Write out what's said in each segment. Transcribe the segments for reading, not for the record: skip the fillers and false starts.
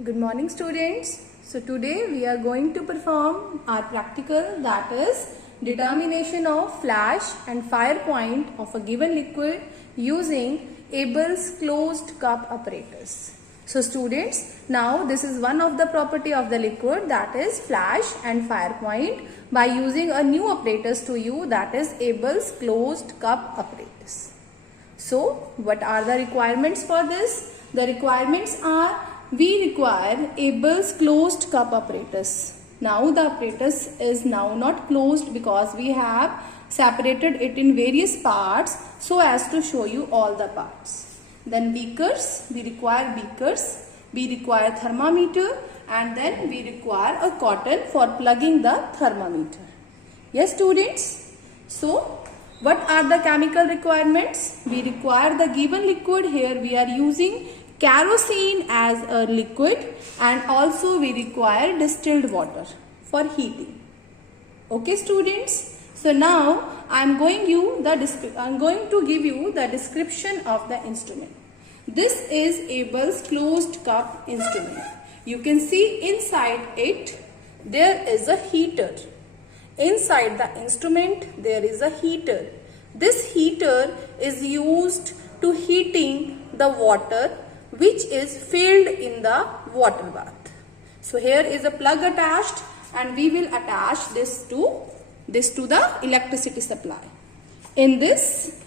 Good morning students. So today we are going to perform our practical, that is determination of flash and fire point of a given liquid using Abel's closed cup apparatus. So students, now this is one of the property of the liquid, that is flash and fire point, by using a new apparatus to you, that is Abel's closed cup apparatus. So what are the requirements for this? The requirements are, we require Abel's closed cup apparatus. Now the apparatus is now not closed because we have separated it in various parts so as to show you all the parts. Then beakers, we require beakers, we require thermometer, and then we require a cotton for plugging the thermometer. Yes students? So what are the chemical requirements? We require the given liquid. Here we are using kerosene as a liquid, and also we require distilled water for heating. Okay students? So now I am going to give you the description of the instrument. This is Abel's closed cup instrument. You can see inside it there is a heater. Inside the instrument there is a heater. This heater is used to heating the water which is filled in the water bath. So here is a plug attached, and we will attach this to the electricity supply. In this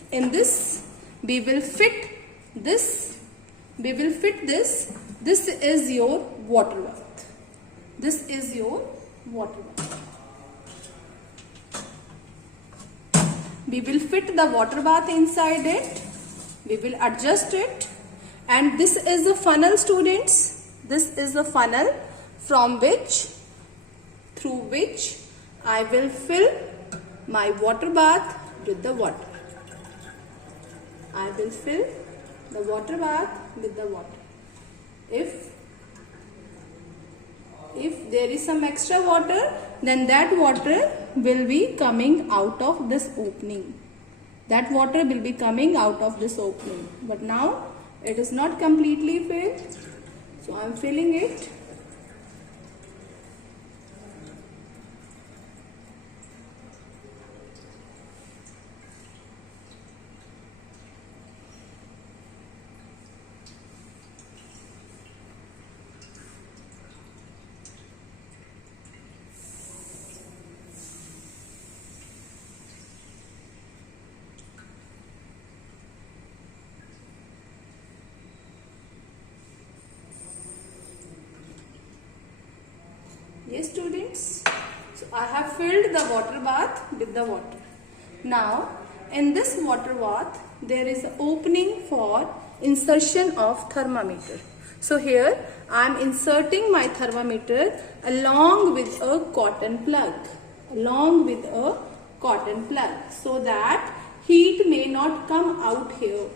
we will fit this. This is your water bath. This is your water bath. We will fit the water bath inside it. We will adjust it. And this is the funnel students. This is the funnel through which I will fill my water bath with the water. I will fill the water bath with the water. If there is some extra water, then that water will be coming out of this opening. That water will be coming out of this opening. But now it is not completely filled, so I am filling it. Yes students, so I have filled the water bath with the water. Now in this water bath there is an opening for insertion of thermometer. So here I am inserting my thermometer along with a cotton plug. So that heat may not come out here.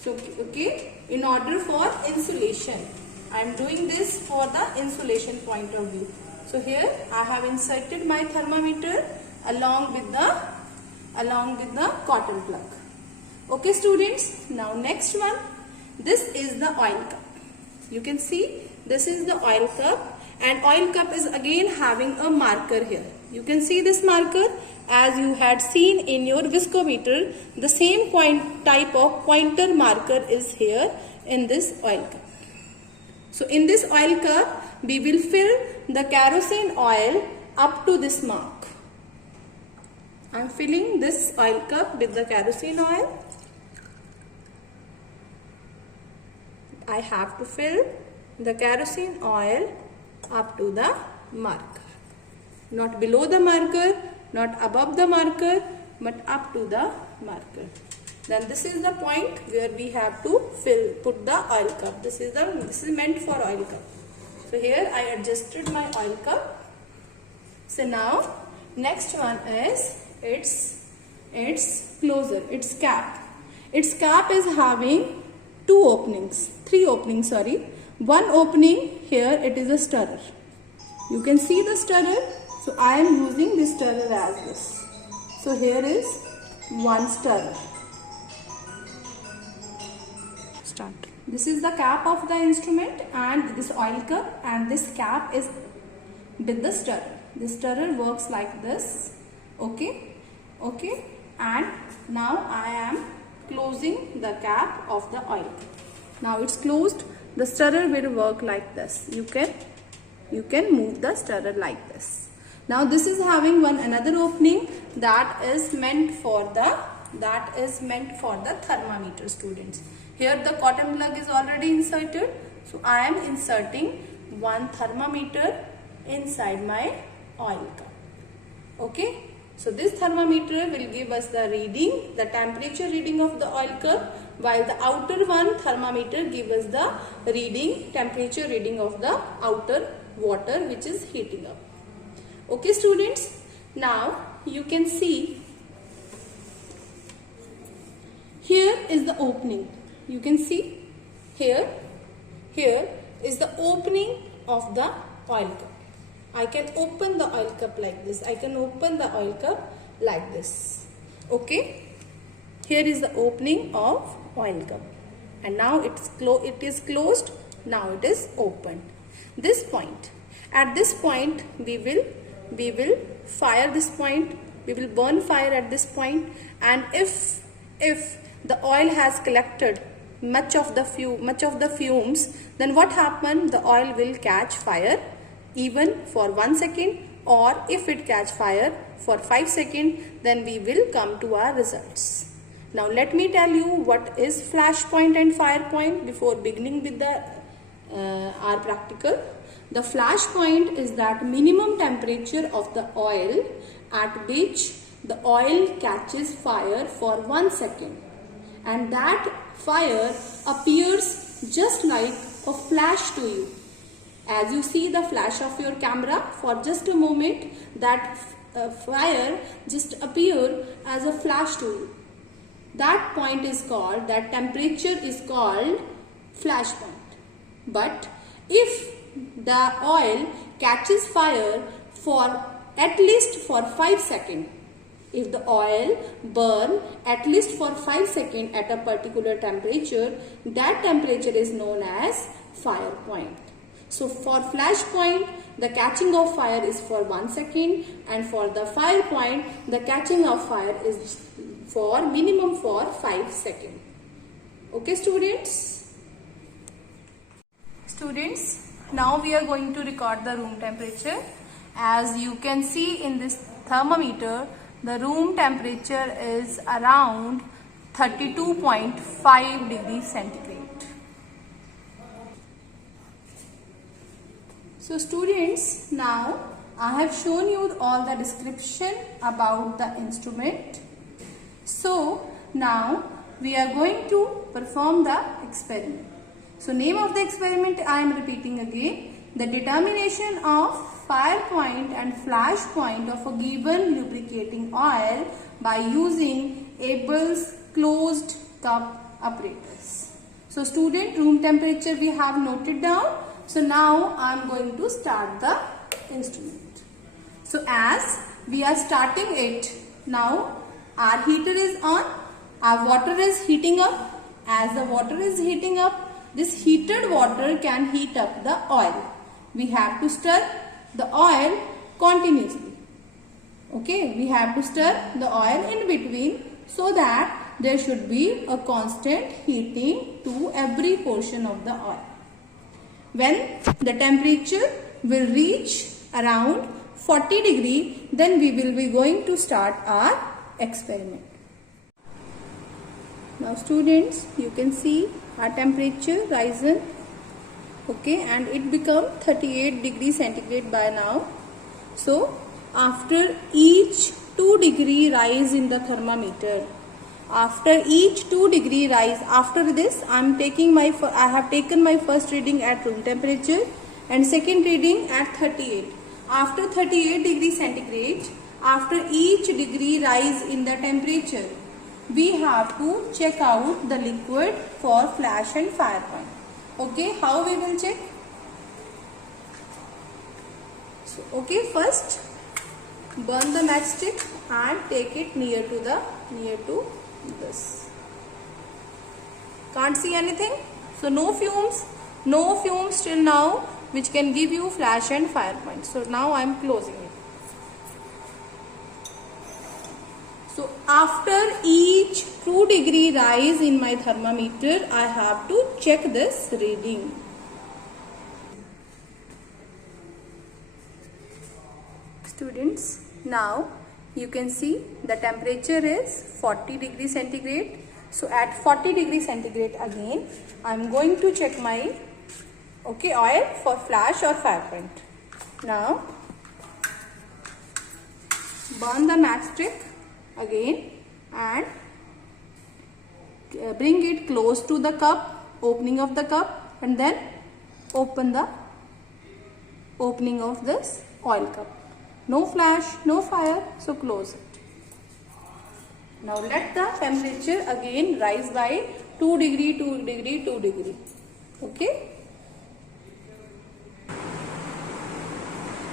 So okay, in order for insulation. I am doing this for the insulation point of view. So here I have inserted my thermometer along with the cotton plug. Okay students, now next one, this is the oil cup. You can see this is the oil cup, and oil cup is again having a marker here. You can see this marker as you had seen in your viscometer. The same type of pointer marker is here in this oil cup. So in this oil cup we will fill the kerosene oil up to this mark. I am filling this oil cup with the kerosene oil. I have to fill the kerosene oil up to the marker. Not below the marker, not above the marker, but up to the marker. Then this is the point where we have to put the oil cup. This is meant for oil cup. So here I adjusted my oil cup. So now next one is its closure, its cap. Its cap is having three openings. One opening here, it is a stirrer. You can see the stirrer. So I am using this stirrer as this. So here is one stirrer. Start. This is the cap of the instrument and this oil cup, and this cap is with the stirrer. The stirrer works like this. Okay, and now I am closing the cap of the oil cup. Now it's closed. The stirrer will work like this. You can move the stirrer like this. Now this is having another opening that is meant for the thermometer, students. Here the cotton plug is already inserted, so I am inserting one thermometer inside my oil cup. Okay, so this thermometer will give us the reading, the temperature reading of the oil cup, while the outer one thermometer gives us the reading, temperature reading of the outer water which is heating up. Okay students, now you can see here is the opening. You can see here is the opening of the oil cup. I can open the oil cup like this. I can open the oil cup like this. Okay, here is the opening of oil cup, and now it is closed. Now it is opened. This point, at this point we will fire this point. We will burn fire at this point, and if the oil has collected much of the fumes, then what happen? The oil will catch fire even for 1 second, or if it catch fire for 5 seconds, then we will come to our results. Now let me tell you what is flash point and fire point before beginning with the our practical. The flash point is that minimum temperature of the oil at which the oil catches fire for 1 second, and that fire appears just like a flash to you. As you see the flash of your camera, for just a moment that fire just appear as a flash to you. That point is called, that temperature is called flash point. But if the oil catches fire for at least for 5 seconds, if the oil burn at least for 5 seconds at a particular temperature, that temperature is known as fire point. So for flash point, the catching of fire is for 1 second, and for the fire point, the catching of fire is for minimum for 5 seconds. Okay students? Students, now we are going to record the room temperature. As you can see in this thermometer, the room temperature is around 32.5 degrees centigrade. So students, now I have shown you all the description about the instrument. So now we are going to perform the experiment. So name of the experiment I am repeating again. The determination of fire point and flash point of a given lubricating oil by using Abel's closed cup apparatus. So student, room temperature we have noted down. So now I am going to start the instrument. So as we are starting it, now our heater is on, our water is heating up. As the water is heating up, this heated water can heat up the oil. We have to stir the oil continuously. Okay, we have to stir the oil in between so that there should be a constant heating to every portion of the oil. When the temperature will reach around 40 degrees, then we will be going to start our experiment. Now students, you can see our temperature risen, okay, and it become 38 degrees centigrade by now. So after each 2 degree rise in the thermometer, after each 2 degree rise, after this I have taken my first reading at room temperature and second reading at 38. After 38 degrees centigrade, after each degree rise in the temperature, we have to check out the liquid for flash and fire point. Okay, how we will check? So, okay, first burn the matchstick and take it near to this. Can't see anything? So no fumes till now, which can give you flash and fire point. So now I am closing it. So after each 2 degree rise in my thermometer, I have to check this reading. Students, now you can see the temperature is 40 degrees centigrade. So at 40 degrees centigrade again, I am going to check my oil for flash or fire point. Now burn the matchstick again and bring it close to the cup, opening of the cup, and then open the opening of this oil cup. No flash, no fire, so close it. Now let the temperature again rise by 2 degree, 2 degree, 2 degree. Okay.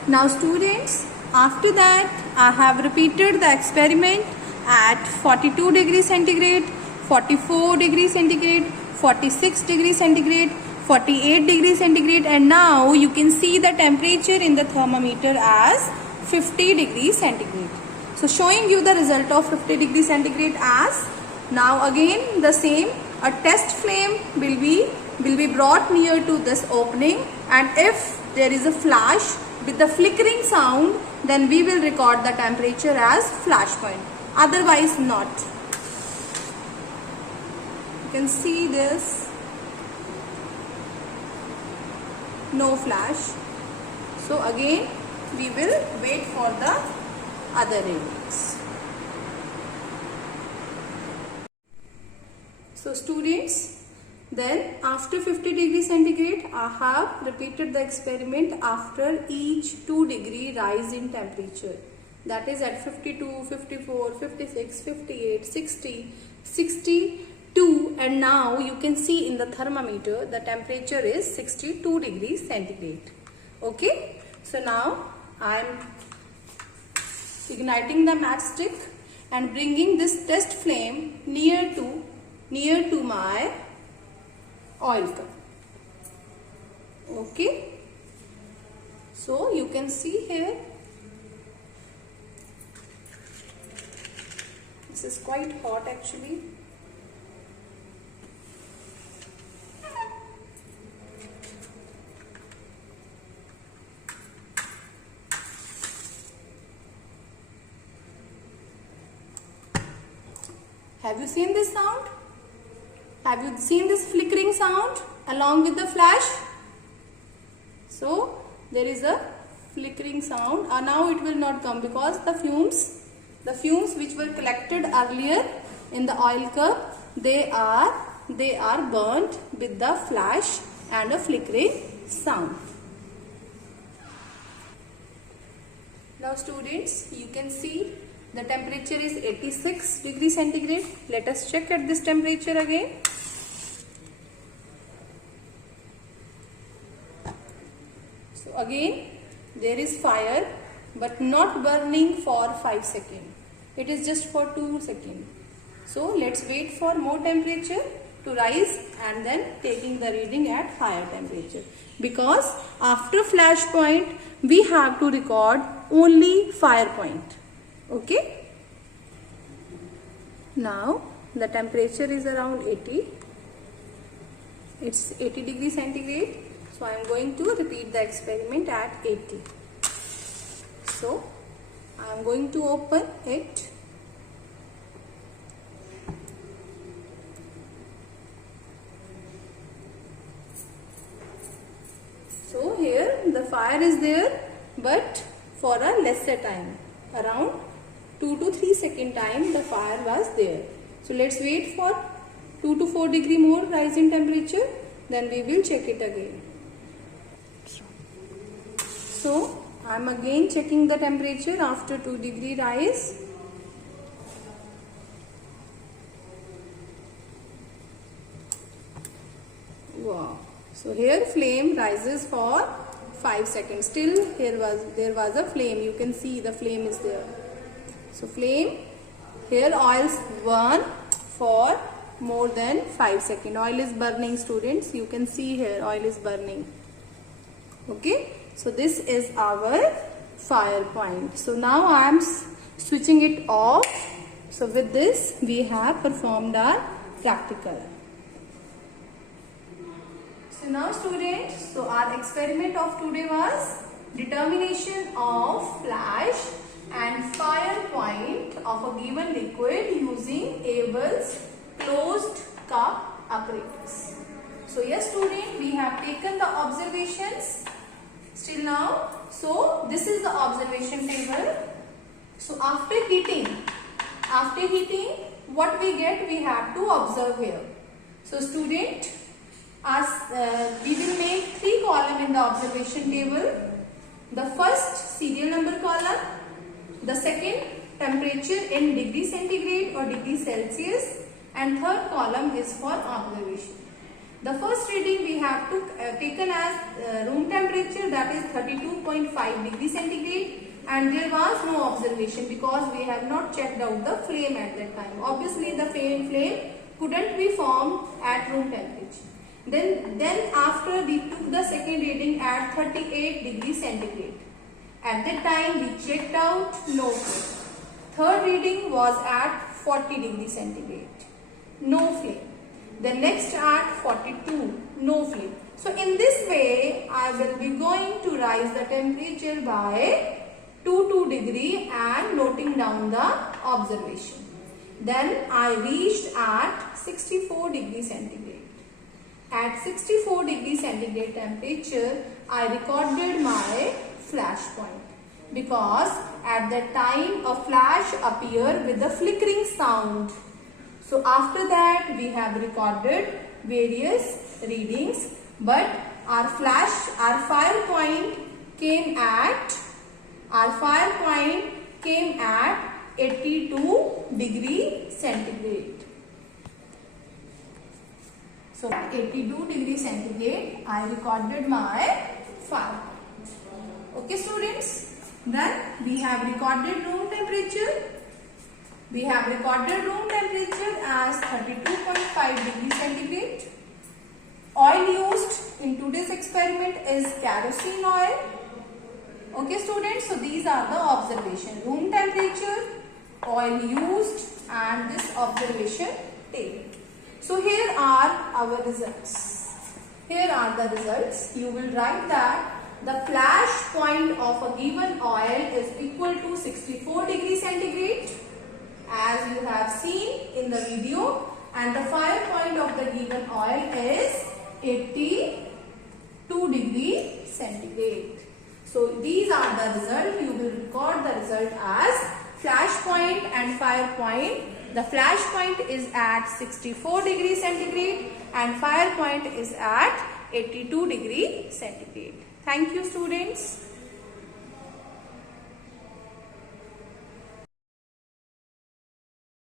Now students, after that I have repeated the experiment at 42 degrees centigrade, 44 degrees centigrade, 46 degrees centigrade, 48 degrees centigrade, and now you can see the temperature in the thermometer as 50 degrees centigrade. So showing you the result of 50 degrees centigrade as, now again the same, a test flame will be brought near to this opening, and if there is a flash with the flickering sound, then we will record the temperature as flash point, otherwise not. You can see this, no flash. So again we will wait for the other readings. So students, then after 50 degrees centigrade, I have repeated the experiment after each 2 degree rise in temperature. That is at 52, 54, 56, 58, 60, 62, and now you can see in the thermometer the temperature is 62 degrees centigrade. Okay, so now I am igniting the matchstick and bringing this test flame near to my oil cup. Okay, so you can see here, this is quite hot actually. Have you seen this sound? Have you seen this flickering sound along with the flash? So there is a flickering sound. Now it will not come because the fumes which were collected earlier in the oil cup, they are burnt with the flash and a flickering sound. Now students, you can see the temperature is 86 degrees centigrade. Let us check at this temperature again. So again there is fire, but not burning for 5 seconds. It is just for 2 seconds. So let's wait for more temperature to rise and then taking the reading at higher temperature. Because after flash point we have to record only fire point. Okay. Now the temperature is around 80. It's 80 degrees centigrade. So I am going to repeat the experiment at 80. So I am going to open it. So here the fire is there, but for a lesser time, around 2 to 3 second time the fire was there. So let's wait for 2 to 4 degree more rise in temperature, then we will check it again. So I am again checking the temperature after 2 degree rise. Wow. So here flame rises for 5 seconds. Still there was a flame. You can see the flame is there. So flame, here oils burn for more than 5 seconds. Oil is burning, students. You can see here oil is burning. Okay. So this is our fire point. So now I am switching it off. So with this we have performed our practical. So now students, so our experiment of today was determination of flash and fire point of a given liquid using Abel's closed cup apparatus. So yes student, we have taken the observations still now. So this is the observation table. So after heating, what we get, we have to observe here. So student, as we will make 3 columns in the observation table. The first serial number column, the second temperature in degree centigrade or degree Celsius, and third column is for observation. The first reading we have taken as room temperature, that is 32.5 degree centigrade, and there was no observation because we have not checked out the flame at that time. Obviously the flame couldn't be formed at room temperature. Then after we took the second reading at 38 degree centigrade. At that time we checked out no flame. Third reading was at 40 degree centigrade. No flame. The next at 42. No flame. So in this way I will be going to rise the temperature by 2 degree and noting down the observation. Then I reached at 64 degree centigrade. At 64 degree centigrade temperature, I recorded my flash point because at that time a flash appeared with a flickering sound. So after that we have recorded various readings, but our fire point came at 82 degree centigrade. So 82 degree centigrade I recorded my fire point. Okay students, then we have recorded room temperature. We have recorded room temperature as 32.5 degree centigrade. Oil used in today's experiment is kerosene oil. Okay students, so these are the observation: room temperature, oil used, and this observation table. So here are our results. Here are the results. You will write that the flash point of a given oil is equal to 64 degree centigrade as you have seen in the video, and the fire point of the given oil is 82 degree centigrade. So these are the results. You will record the result as flash point and fire point. The flash point is at 64 degree centigrade and fire point is at 82 degree centigrade. Thank you students.